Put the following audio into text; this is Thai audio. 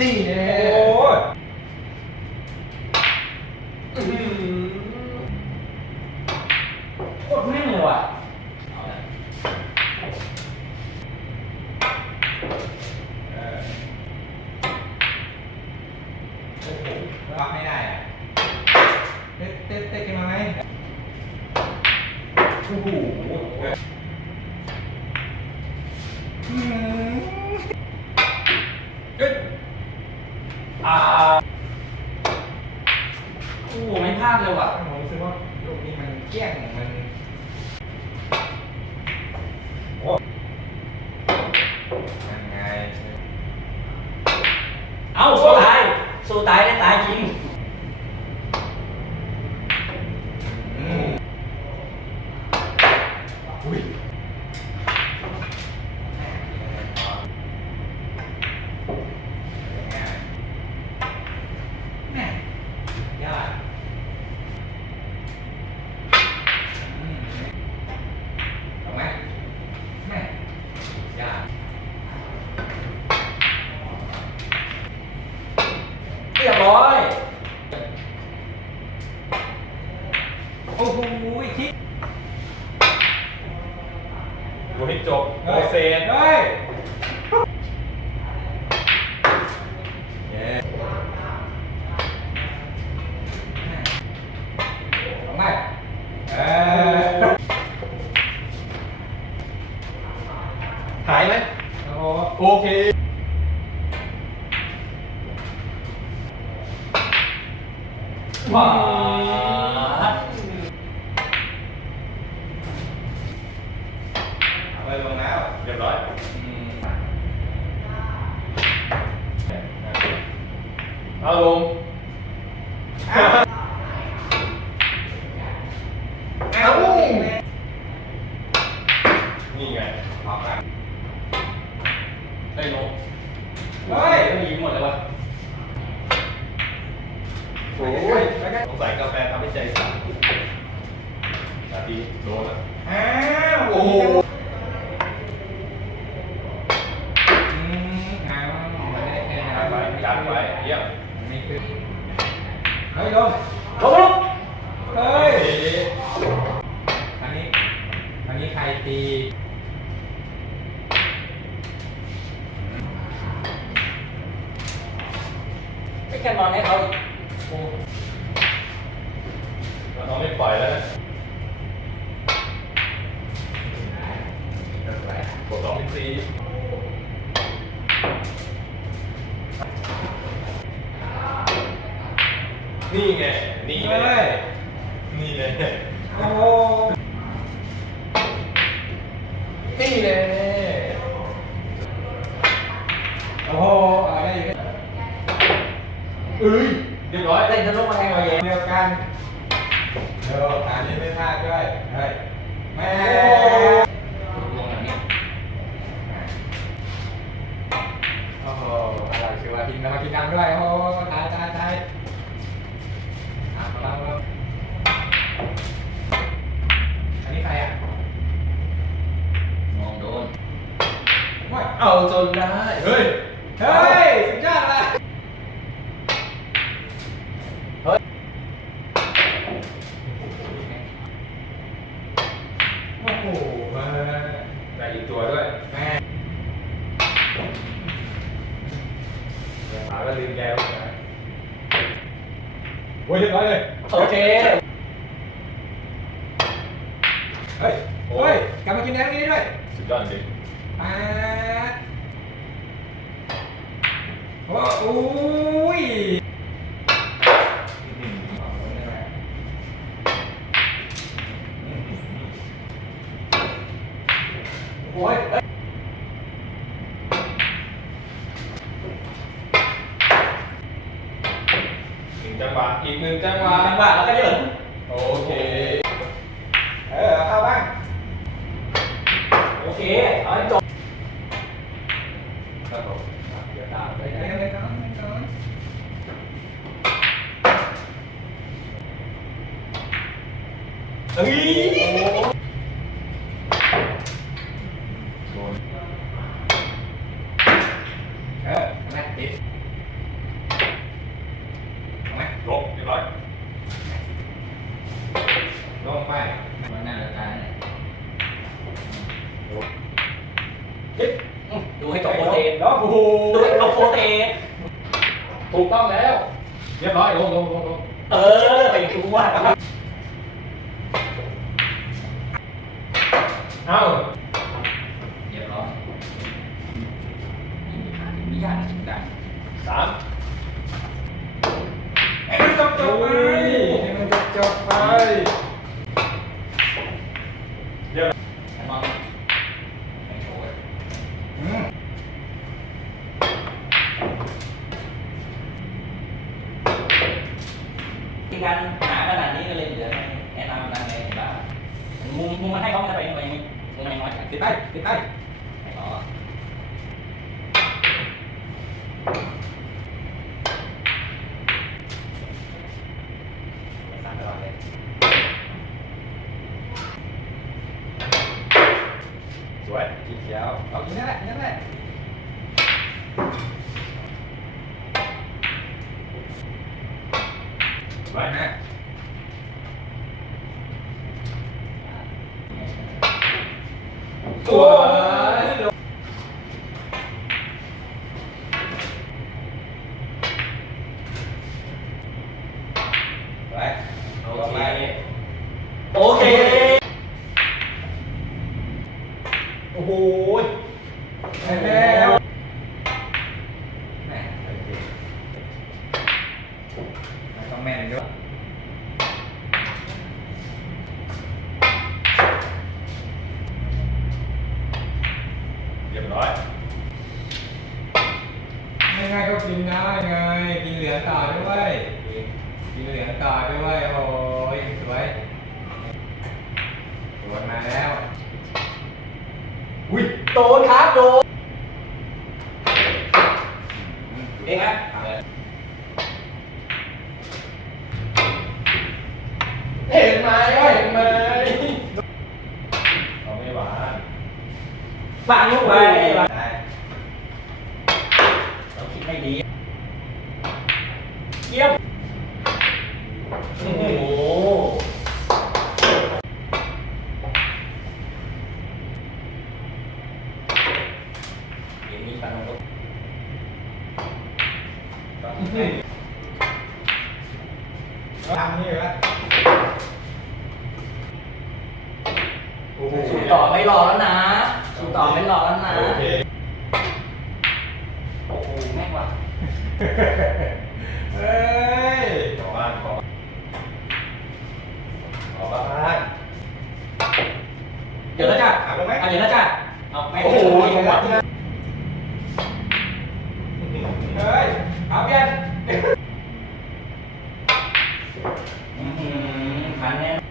นี่แน่โอ้ยโคตรแม่งเลยว่ะรับไม่ได้อะเต้เต้เต้กินมาไหมโอ้โหอืมเอ้ย อ่า โอ้โหไม่พลาดเลยว่ะผมรู้สึกว่าลูกนี้มันเกี้ยงมันโอ้ยังไง เอ้าสู้ตายสู้ตายได้ตายจริง อืมอุ้ยแม่ยากอืมเอาไหมแม่ยาก เรียบร้อย โอ้โหคิดดูให้จบโปรเซสเฮ้ยเย้อาไหมเออหายไหมโอเค ว้า เอาไปลงแล้ว เรียบร้อยเอาลงเอาเอานี่ไงออกแล้วเฮ้ยลงเฮ้ยต้องยิ้มหมดเลยวะโอ้ยไปกันสงสัยกาแฟทำให้ใจสั่นนาทีโดนอะอ้าวโอ้มเอาไม่ได้แค่ ยัดไปยัดไปเยี่ยมนี่คือเฮ้ยลงลงลงเฮ้ยอันนี้อันนี้ใครตีไม่แค่นอนให้เขาอีกโอ้เราต้องไม่ปล่อยแล้วนะกดสองเป็นสี่ นี่ไง นี่ไงเฮ้ยนี่ไงโอ้โหนี่เลยโอ้โหอะไรอย่างเงี้ยเอ้ยเรียบร้อยเล่นทะลุมาแทงเราเย็นเดียวกันเดี๋ยวอันนี้ไม่พลาดด้วยเฮ้ยแม่ลงอย่างนี้โอ้โหอะไรชื่อว่าพินมาพินดำด้วยโอ้โหตายตายตายอะมาแล้วอันนี้ใครอะ มองโดน ว้าย เอาจนได้ เฮ้ย เฮ้ย สุดยอดเลย เฮ้ย โอ้โหมาได้อีกตัวด้วย แม่หาแล้วลืมแกวนะโอ้ยเรียบร้อยเลย โอเค เฮ้ย โอ้ย กลับมากินแดงนี้ด้วย สุดยอดจริง มาโอ้โอ้ยอื้อหือโอ้ยเอ้ยหนึ่งจังหวะอีกหนึ่งจังหวาวะงว่าแล้วก็เยิน เอ้ยแม่ติพย์แม่จบเรียบร้อยรอบไปดูให้จบโปรเจกต์โอ้โหดูให้จบโปรเจกต์ถูกต้องแล้ว เรียบร้อยลงลงลงเออไปดูว่า เอ้าเรียบร้อยนี่ผ่านมีญาติถึงได้สามให้มันจบจบไปให้มันจบจบไปเรียบแอนนอนไม่โชว์เลยอืมมีการหาขนาดนี้ก็เลยเหลือให้แนะนำนางไงเห็นป่ะ มุมมุมมันให้เขาไม่ได้ไปทำไมไม่มุมมันน้อยติดใต้ติดใต้ให้เขาสามตลอดเลยสวยขีดเขียวเอากินนั่นแหละกินนั่นแหละสวยนะ สวย สวย โอ ต่อ เค ไป โอเค โอ้โห ได้แล้ว งร้อยง่ายๆก็กินได้ไงกินเหลืองต่อด้วยกินเหลืองต่อด้วยโอ้ยสวยสวยมาแล้วอุ้ยโดนครับโดน อืม เองครับ เห็นไหมเห็นไหมเอาไม่หวาน ฟังลูกไป ได้ เราคิดให้ดีเยี่ยมโอ้โหเกมนี้ฟันลงลูกทำนี่เหรอโอ้โห สูต่อไม่รอแล้วนะ สูต่อไม่รอแล้วนะ โอเค โอ้โหแม่งว่ะ เฮ้ยขอบ้านขอขอบ้านเดี๋ยวนะจ้ะหักลงไหมเอาเดี๋ยวนะจ้ะเอาไม่โอ้โหไม่ไม่เฮ้ยเอาเปลี่ยนอืมคันแน่ล